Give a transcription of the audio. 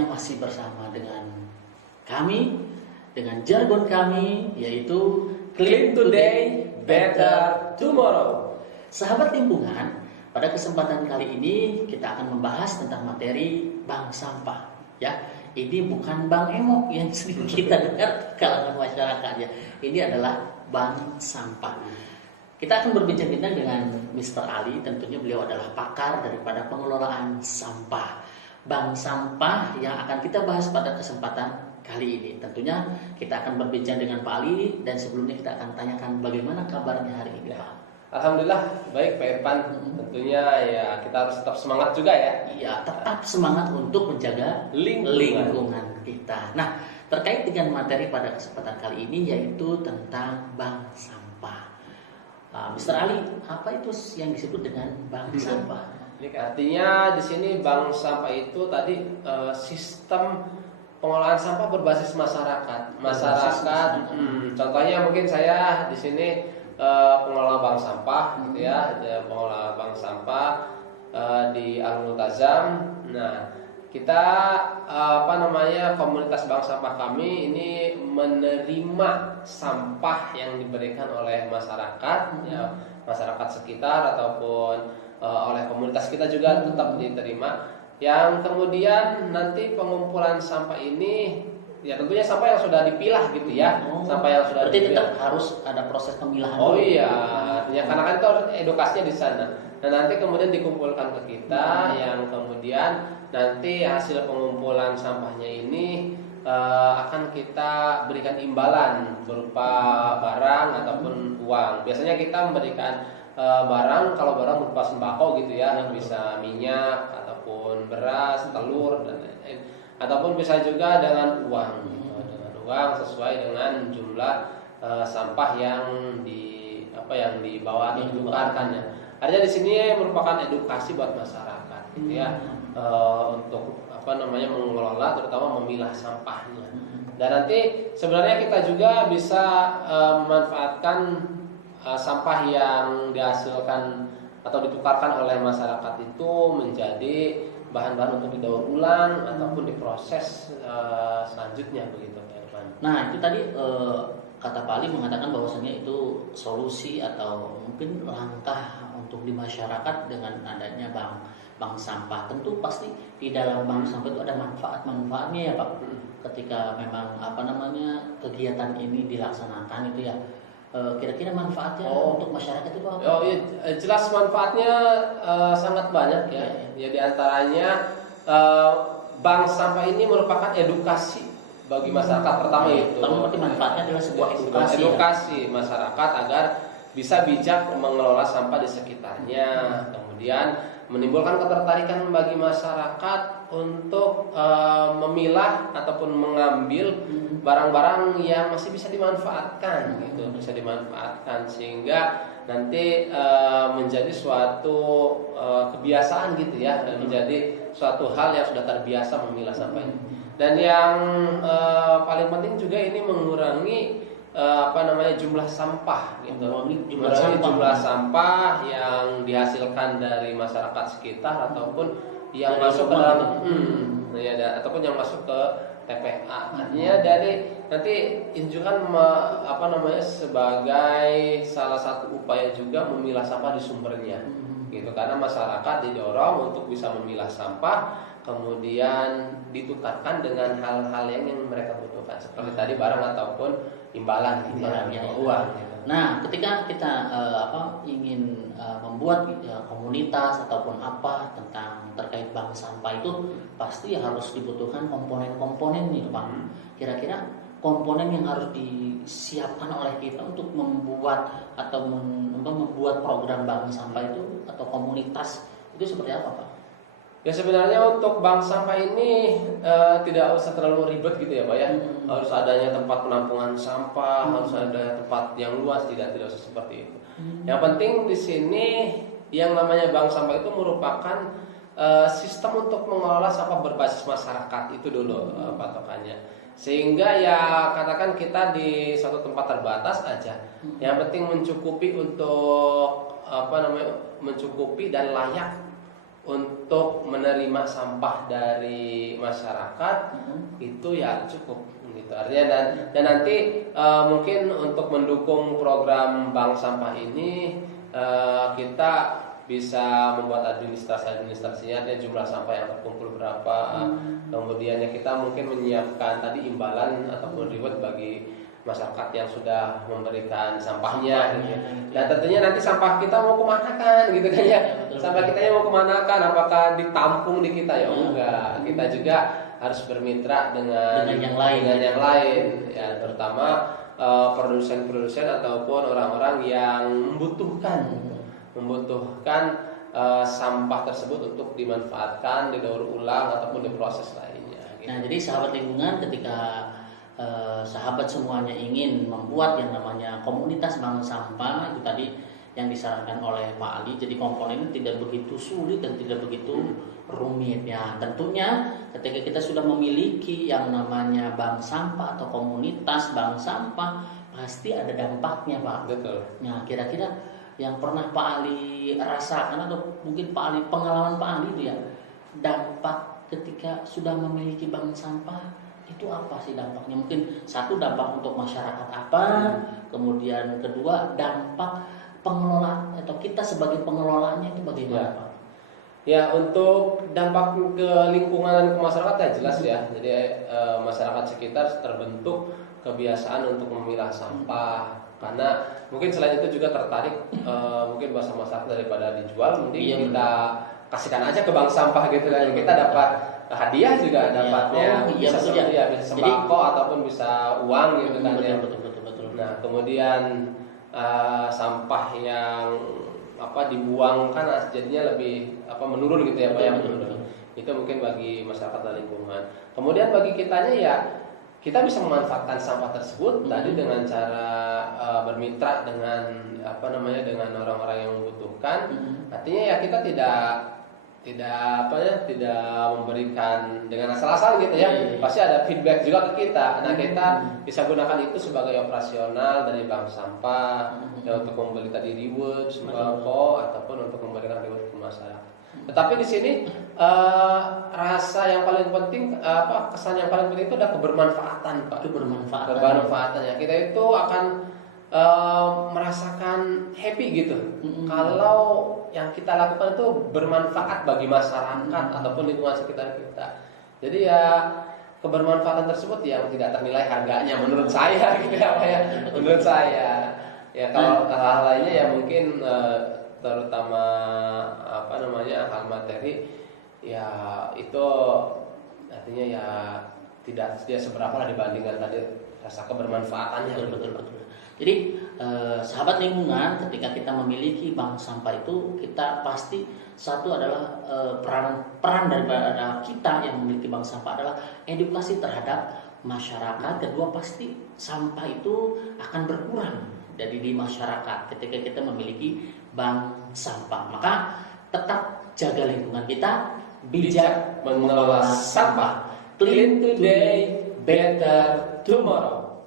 tentunya masih bersama dengan kami, dengan jargon kami, yaitu Clean Today, Better Tomorrow. Sahabat lingkungan, pada kesempatan kali ini kita akan membahas tentang materi bank sampah. Ya, ini bukan bank emok yang sering kita dengar kalangan masyarakat ya. Ini adalah bank sampah. Kita akan berbincang-bincang dengan Mr. Ali. Tentunya beliau adalah pakar daripada pengelolaan sampah. Bank sampah yang akan kita bahas pada kesempatan kali ini. Tentunya kita akan berbincang dengan Pak Ali, dan sebelumnya kita akan tanyakan bagaimana kabarnya hari ini, Pak. Alhamdulillah baik Pak Irfan. Tentunya ya kita harus tetap semangat juga ya. Iya, tetap semangat untuk menjaga lingkungan kita. Nah, terkait dengan materi pada kesempatan kali ini yaitu tentang bank sampah. Mr. Ali, apa itu yang disebut dengan bank sampah? Artinya di sini bank sampah itu tadi sistem pengolahan sampah berbasis masyarakat. Contohnya mungkin saya di sini pengelola bank sampah, gitu ya, pengelola bank sampah di Al-Multazam. Nah, kita komunitas bank sampah kami ini menerima sampah yang diberikan oleh masyarakat, ya, masyarakat sekitar ataupun oleh komunitas kita juga tetap diterima. Yang kemudian nanti pengumpulan sampah ini ya tentunya sampah yang sudah dipilah gitu ya. Sampah yang sudah berarti dipilah. tetap harus ada proses pemilahan. Oh iya, artinya karena kan itu edukasinya di sana. Nah, nanti kemudian dikumpulkan ke kita, yang kemudian nanti hasil pengumpulan sampahnya ini akan kita berikan imbalan berupa barang ataupun uang. Biasanya kita memberikan barang, kalau barang berupa sembako gitu ya, bisa minyak ataupun beras, telur dan lain-lain. Ataupun bisa juga dengan uang, dengan uang sesuai dengan jumlah sampah yang dibawa atau ditukarkannya. Artinya di sini merupakan edukasi buat masyarakat, gitu ya, untuk mengelola, terutama memilah sampahnya. Dan nanti sebenarnya kita juga bisa memanfaatkan sampah yang dihasilkan atau ditukarkan oleh masyarakat itu menjadi bahan-bahan untuk didaur ulang ataupun diproses selanjutnya begitu, Pak Irfan. Nah, itu tadi kata Pak Ali mengatakan bahwasanya itu solusi atau mungkin langkah untuk di masyarakat dengan adanya bank sampah. Tentu pasti di dalam bank sampah itu ada manfaat-manfaatnya ya, Pak. Ketika memang kegiatan ini dilaksanakan itu ya, kira-kira manfaatnya untuk masyarakat itu apa? Oh iya, jelas manfaatnya sangat banyak ya. Ya di antaranya bank sampah ini merupakan edukasi bagi masyarakat. Pertama itu. Berarti manfaatnya adalah sebuah edukasi masyarakat agar bisa bijak mengelola sampah di sekitarnya. Kemudian menimbulkan ketertarikan bagi masyarakat untuk memilah ataupun mengambil barang-barang yang masih bisa dimanfaatkan, gitu, bisa dimanfaatkan sehingga nanti menjadi suatu kebiasaan gitu ya, dan menjadi suatu hal yang sudah terbiasa memilah sampah ini. Dan yang paling penting juga ini mengurangi jumlah sampah gitu. Jumlah sampah yang dihasilkan dari masyarakat sekitar ataupun yang masuk ke dalam ataupun yang masuk ke TPA. Artinya dari nanti ini juga sebagai salah satu upaya juga memilah sampah di sumbernya. Gitu, karena masyarakat didorong untuk bisa memilah sampah kemudian ditukarkan dengan hal-hal yang mereka butuhkan seperti tadi barang ataupun imbalan uang. Nah, ketika kita ingin membuat komunitas ataupun apa tentang terkait bank sampah itu pasti harus dibutuhkan komponen-komponen nih, Pak. Kira-kira komponen yang harus disiapkan oleh kita untuk membuat atau membuat program bank sampah itu atau komunitas itu seperti apa, Pak? Ya sebenarnya untuk bank sampah ini tidak usah terlalu ribet gitu ya, Pak ya. Harus adanya tempat penampungan sampah, harus ada tempat yang luas, tidak usah seperti itu. Yang penting di sini yang namanya bank sampah itu merupakan sistem untuk mengelola sampah berbasis masyarakat, itu dulu patokannya. Sehingga ya katakan kita di suatu tempat terbatas aja, yang penting mencukupi untuk mencukupi dan layak untuk menerima sampah dari masyarakat itu ya cukup gitu. Artinya dan nanti mungkin untuk mendukung program bank sampah ini kita bisa membuat administrasinya, dan jumlah sampah yang terkumpul berapa, kemudian ya kita mungkin menyiapkan tadi imbalan ataupun reward bagi masyarakat yang sudah memberikan sampahnya gitu. Dan tentunya nanti sampah kita mau kemana kan gitu kan ya, sampah kita mau kemana kan, apakah ditampung di kita ya enggak, kita juga harus bermitra dengan yang lain, ya, terutama produsen-produsen ataupun orang-orang yang membutuhkan sampah tersebut untuk dimanfaatkan, didaur ulang ataupun diproses lainnya gitu. Nah, jadi sahabat lingkungan, ketika sahabat semuanya ingin membuat yang namanya komunitas bank sampah, itu tadi yang disarankan oleh Pak Ali, jadi komponennya tidak begitu sulit dan tidak begitu rumit ya. Tentunya ketika kita sudah memiliki yang namanya bank sampah atau komunitas bank sampah, pasti ada dampaknya, Pak. Betul. Nah, kira-kira yang pernah Pak Ali rasakan atau mungkin Pak Ali, pengalaman Pak Ali itu ya, dampak ketika sudah memiliki bank sampah itu apa sih dampaknya? Mungkin satu, dampak untuk masyarakat apa, kemudian kedua dampak pengelola atau kita sebagai pengelolanya itu bagaimana, Pak? Ya, untuk dampak ke lingkungan dan ke masyarakat ya jelas ya. Jadi masyarakat sekitar terbentuk kebiasaan untuk memilah sampah, karena mungkin selain itu juga tertarik mungkin bahasa masyarakat daripada dijual, mending kita kasihkan aja ke bank sampah gitu kan. Kita dapat hadiah juga dapatnya, bisa sembako ataupun bisa uang gitu kan ya. Betul. Nah, kemudian sampah yang dibuang kan jadinya lebih menurun gitu ya Pak ya, menurun. Itu mungkin bagi masyarakat dan lingkungan. Kemudian bagi kitanya ya, kita bisa memanfaatkan sampah tersebut tadi dengan cara bermitra dengan dengan orang-orang yang membutuhkan. Artinya ya kita tidak memberikan dengan asal-asal gitu ya. Pasti ada feedback juga ke kita. Nah, kita bisa gunakan itu sebagai operasional dari bank sampah ya, untuk membeli tadi reward, sembako ataupun untuk memberikan reward ke masyarakat. Tetapi di sini rasa yang paling penting, kesan yang paling penting itu adalah kebermanfaatan, Pak. Kebermanfaatan ya. Kita itu akan merasakan happy gitu. Kalau yang kita lakukan itu bermanfaat bagi masyarakat ataupun lingkungan sekitar kita. Jadi ya kebermanfaatan tersebut yang tidak ternilai harganya menurut saya gitu ya Pak ya. Menurut saya. Ya kalau hal lainnya ya mungkin terutama hal materi ya itu artinya ya tidak seberapa lah dibandingkan tadi rasa kebermanfaatannya. Betul. Jadi sahabat lingkungan, ketika kita memiliki bank sampah itu, kita pasti satu adalah peran daripada kita yang memiliki bank sampah adalah edukasi terhadap masyarakat. Kedua, pasti sampah itu akan berkurang di masyarakat ketika kita memiliki bank sampah. Maka tetap jaga lingkungan kita, bijak mengelola sampah. Clean today, better tomorrow.